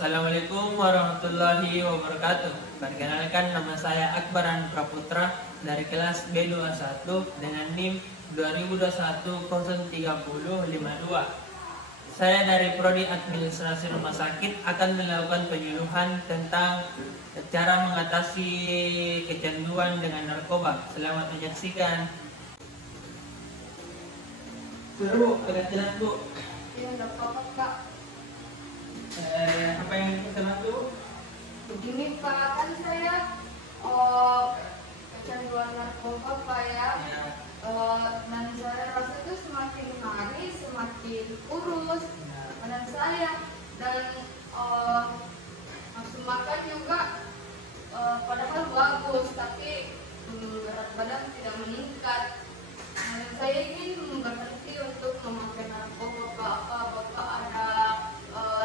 Assalamualaikum warahmatullahi wabarakatuh. Perkenalkan, nama saya Akbaran Praputra dari kelas B21 dengan NIM 2021-03052. Saya dari Prodi Administrasi Rumah Sakit akan melakukan penyuluhan tentang cara mengatasi kecanduan dengan narkoba. Selamat menyaksikan. Bu, agak jelas Bu. Iya, udah apa Kak? Apa yang pesan Bu? Begini Pak, kan saya kecanduan narkoba Pak ya. Dan saya rasa itu semakin hari semakin kurus badan saya, dan nafsu makan juga padahal bagus, tapi berat badan tidak meningkat. Dan saya ingin berhenti untuk memakai narkoba Pak. Apakah ada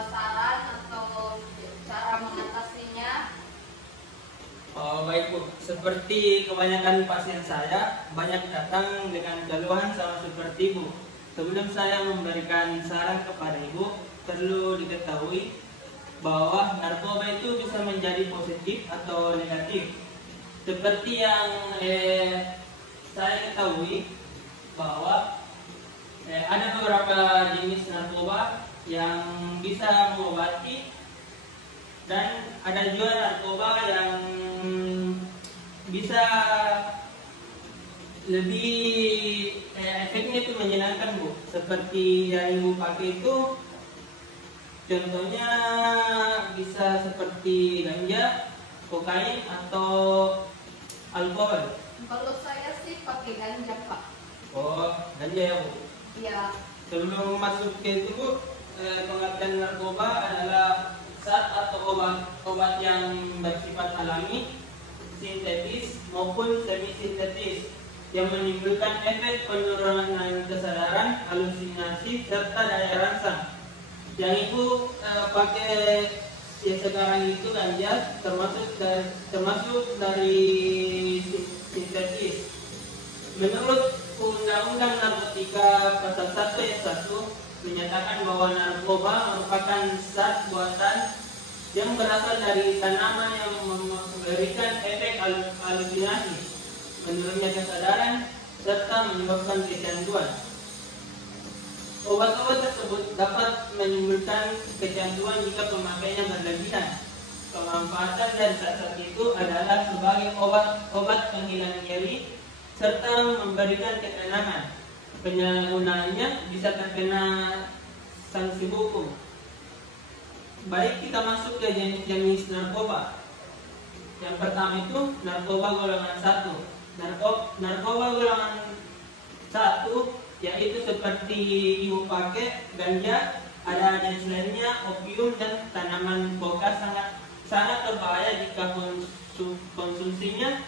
saran atau cara mengatasinya? Oh baik Bu, seperti kebanyakan pasien saya banyak datang dengan keluhan sama seperti Bu. Sebelum saya memberikan saran kepada Ibu, perlu diketahui bahwa narkoba itu bisa menjadi positif atau negatif. Seperti yang saya ketahui bahwa ada beberapa jenis narkoba yang bisa mengobati, dan ada juga narkoba yang bisa lebih efeknya itu menyenangkan Bu. Seperti yang Ibu pakai itu contohnya bisa seperti ganja, kokain, atau alkohol. Kalau saya sih pakai ganja Pak. Oh, ganja ya Bu. Iya. Sebelum masuk ke itu Bu, pengertian narkoba adalah zat atau obat yang bersifat alami, sintetis maupun semi sintetis, yang menimbulkan efek penurunan kesadaran, halusinasi, serta daya rangsang. Yang Ibu pakai ya sekarang itu ganja termasuk dari sintetis. Menurut Undang-Undang Narkotika Pasal 1 ayat 1 menyatakan bahwa narkoba merupakan zat buatan yang berasal dari tanaman yang memberikan efek halusinasi, menurunnya kesadaran, serta menyebabkan kecanduan. Obat-obat tersebut dapat menimbulkan kecanduan jika pemakaiannya berlebihan. Pemanfaatan dari zat-zat itu adalah sebagai obat penghilang nyeri serta memberikan ketenangan. Penyalahgunaannya bisa terkena sanksi hukum. Baik, kita masuk ke jenis-jenis narkoba. Yang pertama itu narkoba golongan 1. Narkoba golongan 1 yaitu seperti Ibu pakai ganja, ada jenis lainnya opium dan tanaman koka, sangat berbahaya jika konsumsinya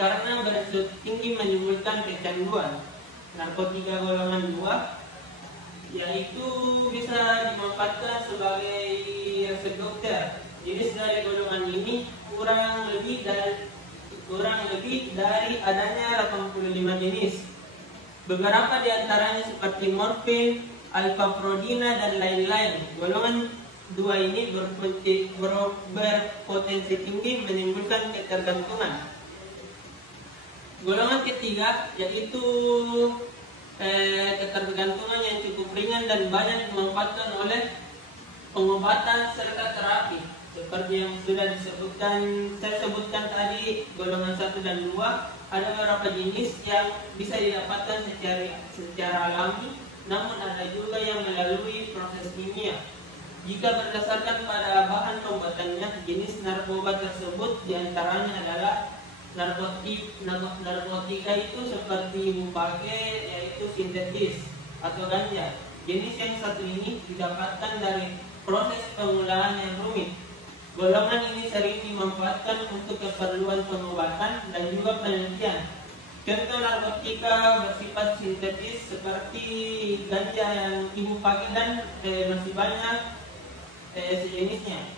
karena beresiko tinggi menimbulkan kecanduan. Narkotika golongan 2 yaitu bisa dimanfaatkan sebagai resep dokter. Jenis dari golongan ini kurang lebih dari adanya 85 jenis. Beberapa di antaranya seperti morfin, alfaprodina, dan lain-lain. Golongan 2 ini berpotensi tinggi menimbulkan ketergantungan. Golongan ketiga yaitu ketergantungan yang cukup ringan dan banyak dimanfaatkan oleh pengobatan serta terapi. Seperti yang sudah saya sebutkan tadi, golongan 1 dan 2, ada beberapa jenis yang bisa didapatkan secara alami, namun ada juga yang melalui proses kimia. Jika berdasarkan pada bahan pembuatannya, jenis narkoba tersebut diantaranya adalah narkotika itu seperti Ibu pakai yaitu sintetis atau ganja. Jenis yang satu ini didapatkan dari proses pengolahan yang rumit. Golongan ini sering dimanfaatkan untuk keperluan pengobatan dan juga penelitian. Contoh narkotika bersifat sintetis seperti ganja yang Ibu pakai dan masih banyak sejenisnya.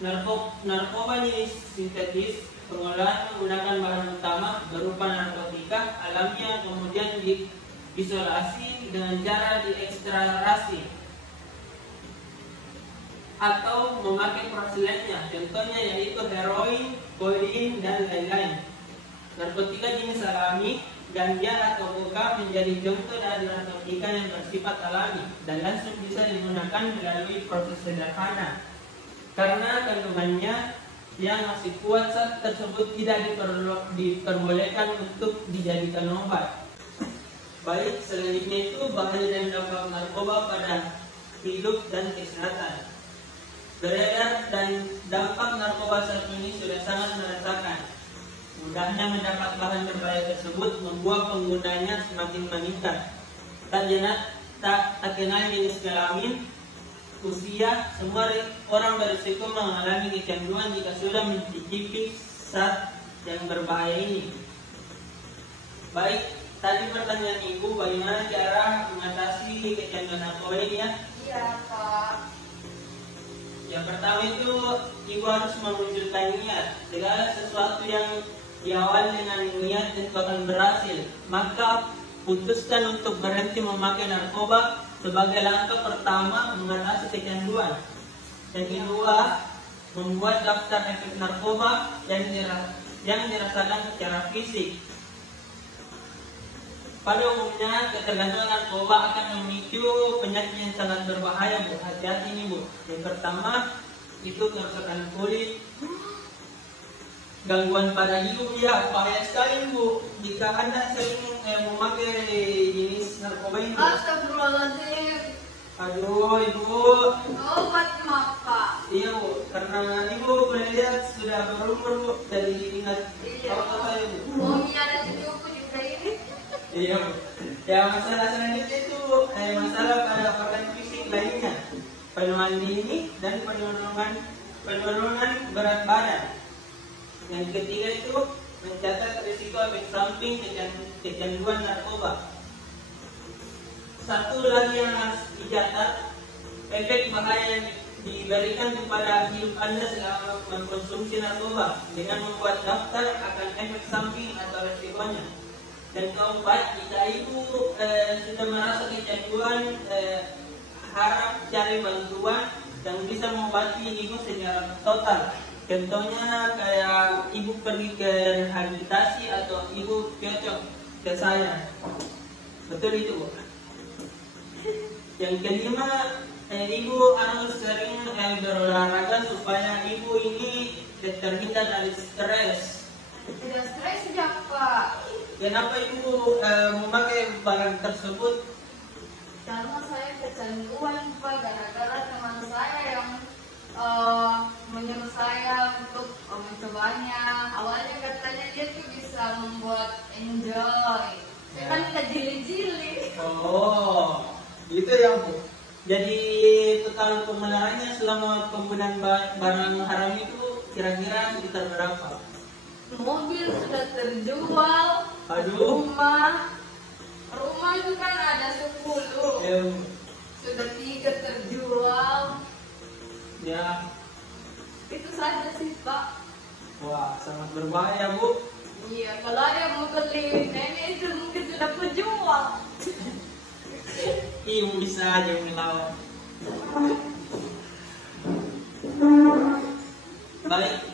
Narkoba jenis sintetis pengolahan menggunakan bahan utama berupa narkotika alamiah, kemudian diisolasi dengan cara diekstraksi. atau memakai produk lainnya. Contohnya yaitu heroin, kodein, dan lain-lain. Narkotika jenis alami, ganja atau koka menjadi contoh dari narkotika yang bersifat alami dan langsung bisa digunakan melalui proses sederhana. Karena kandungannya yang masih kuat saat tersebut tidak diperbolehkan untuk dijadikan obat. Baik, selanjutnya itu bahaya dan dampak narkoba pada hidup dan kesehatan. Beredar dan dampak narkoba saat ini sudah sangat merasakan. Mudahnya mendapat bahan berbahaya tersebut membuat penggunanya semakin meningkat. Tak kenal jenis kelamin, usia, semua orang berisiko mengalami kecanduan jika sudah mencicipi zat yang berbahaya ini. Baik, tadi pertanyaan Ibu, bagaimana cara mengatasi kecanduan narkoba ini ya? Iya, Pak. Yang pertama itu Ibu harus memunculkan niat. Segala sesuatu yang diawali dengan niat itu akan berhasil. Maka putuskan untuk berhenti memakai narkoba sebagai langkah pertama mengatasi kecanduan. Yang kedua, membuat daftar efek narkoba yang dirasakan secara fisik. Pada umumnya, ketergantungan narkoba akan memicu penyakit yang sangat berbahaya, Bu. Hati-hati nih, Bu. Yang pertama, itu kerusakan kulit, gangguan pada hidung, ya bahaya sekali, Bu. Jika Anda sering memakai jenis narkoba ini. Astagfirullahaladzim. Aduh, Ibu. Obat maka. Iya, Bu. Karena Ibu melihat sudah berumur, Bu, dari ingat. Iya. Apa saya, Bu? Mami ada cucuku juga ini. Iya, Bu. Ya, masalah selanjutnya itu masalah pada organ fisik lainnya. Penuaan dini dan penurunan berat badan. Yang ketiga itu mencatat risiko efek samping kecanduan narkoba. Satu lagi yang harus dicatat, efek bahaya yang diberikan kepada hidup Anda selama mengkonsumsi narkoba dengan membuat daftar akan efek samping atau risikonya. Dan keempat, jika Ibu sudah merasa kecanduan, harap cari bantuan yang bisa mengobati Ibu secara total. Contohnya kayak Ibu pergi ke rehabilitasi atau Ibu cocok ke saya. Betul itu, Bu. Yang kelima, Ibu harus sering berolahraga supaya Ibu ini terhindar dari stres. Tidak stres sejak, Pak. Kenapa Ibu memakai barang tersebut? Karena saya kecanduan, Pak, gara-gara teman saya yang menyuruh saya untuk mencobanya. Awalnya katanya dia tuh bisa membuat enjoy. Saya kan tidak jili-jili. Oh, gitu ya, Bu. Jadi total pemeliharannya selama penggunaan barang haram itu kira-kira sekitar berapa? Mobil sudah terjual. Aduh. Rumah itu kan ada 10. Sudah 3 terjual. Ya. Itu saja sih, Pak. Wah, sangat berbahaya, Bu. Iya, kalau ada yang mau beli, nenek itu mungkin sudah penjual. Ibu bisa aja melawan. Baik.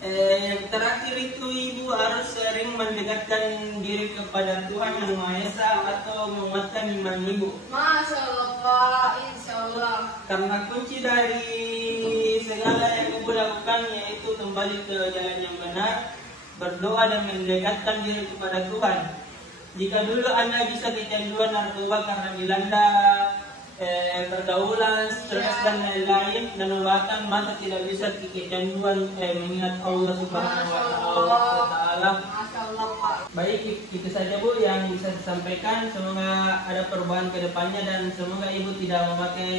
Yang terakhir itu Ibu harus sering mendekatkan diri kepada Tuhan Yang Maha Esa atau menguatkan iman Ibu. Masya Allah, Pak. Insya Allah. Karena kunci dari segala yang Ibu lakukan yaitu kembali ke jalan yang benar, berdoa dan mendekatkan diri kepada Tuhan. Jika dulu Anda bisa kecanduan narkoba karena dilanda pergaulan, stres dan lain-lain dan membatan, maka tidak bisa kecanduan mengingat Allah Subhanahu wa Ta'ala. Masya Allah, Pak. Baik, itu saja, Bu, yang bisa disampaikan. Semoga ada perubahan ke depannya dan semoga Ibu tidak memakai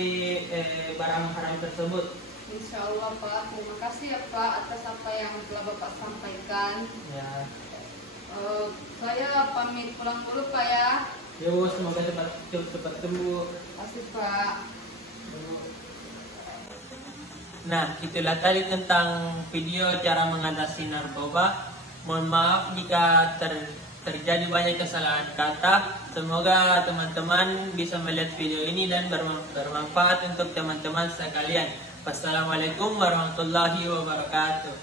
barang haram tersebut. Insya Allah, Pak. Terima kasih ya, Pak, atas apa yang telah Bapak sampaikan. Ya. Saya pamit pulang dulu, Pak ya. Ya, Bu, semoga cepat sembuh. Terima kasih, Pak. Nah, itulah tadi tentang video cara mengatasi narkoba. Mohon maaf jika terjadi banyak kesalahan kata. Semoga teman-teman bisa melihat video ini dan bermanfaat untuk teman-teman sekalian. Wassalamualaikum warahmatullahi wabarakatuh.